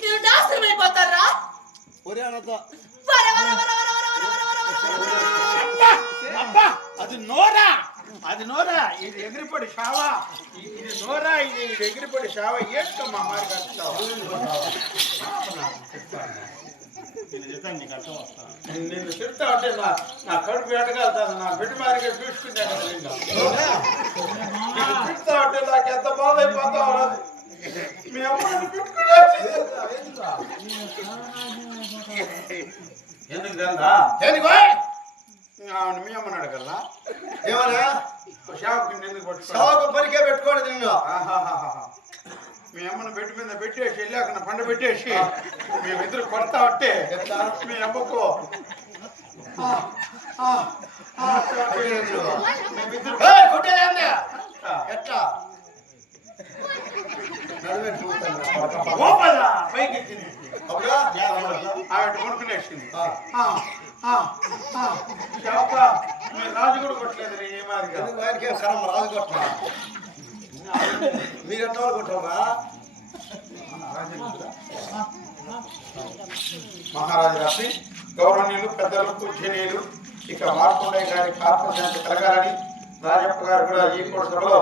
మీరు నాశనం అయిపోతారా? ఒరే అనతో అది నోరా, అది నోరా, ఇది ఎగిరిపడి షావా, ఇది నోరా, ఇది ఎగిరిపడి షావా. ఏంటమ్మా మరి కలుస్తావు? నిన్ను చెప్తా అంటే నా కడుపు ఎటగలుగుతుంది. నా బిడ్డ మాదిరిగా చూసుకుంటే చెప్తా అంటే నాకు ఎంత బాధ అయిపోతావు. మీ అమ్మని పెట్టుకునే ఎందుకు తెలుదా? మీ అమ్మని అడగలనా? ఏమన్నా షావుకి ఎందుకు పట్టుకో? సాగు పరికే పెట్టుకోండి నిన్ను. మీ అమ్మని బెడ్ మీద పెట్టేసి వెళ్ళాక పండు పెట్టేసి మేమిద్దరు కొడతా ఉంటే మీ అమ్మకు ఎట్లా పైకి ఎక్కింది. ఆవిడ కొనుక్కునేసింది. మీరు రాజు కూడా కొట్టలేదు. ఏ మాదిరిగా ఆయనకే కరమ్మ రాజు కొట్ట మీరు ఎట్లా కొట్టరా? మహారాజు రాసి గౌరవనీయులు, పెద్దలు, పూజనీయులు, ఇక మార్కొండయ్య గారి ఆత్మశాంతి కలగాలని రాజప్ప గారు కూడా ఈ కోర్సులో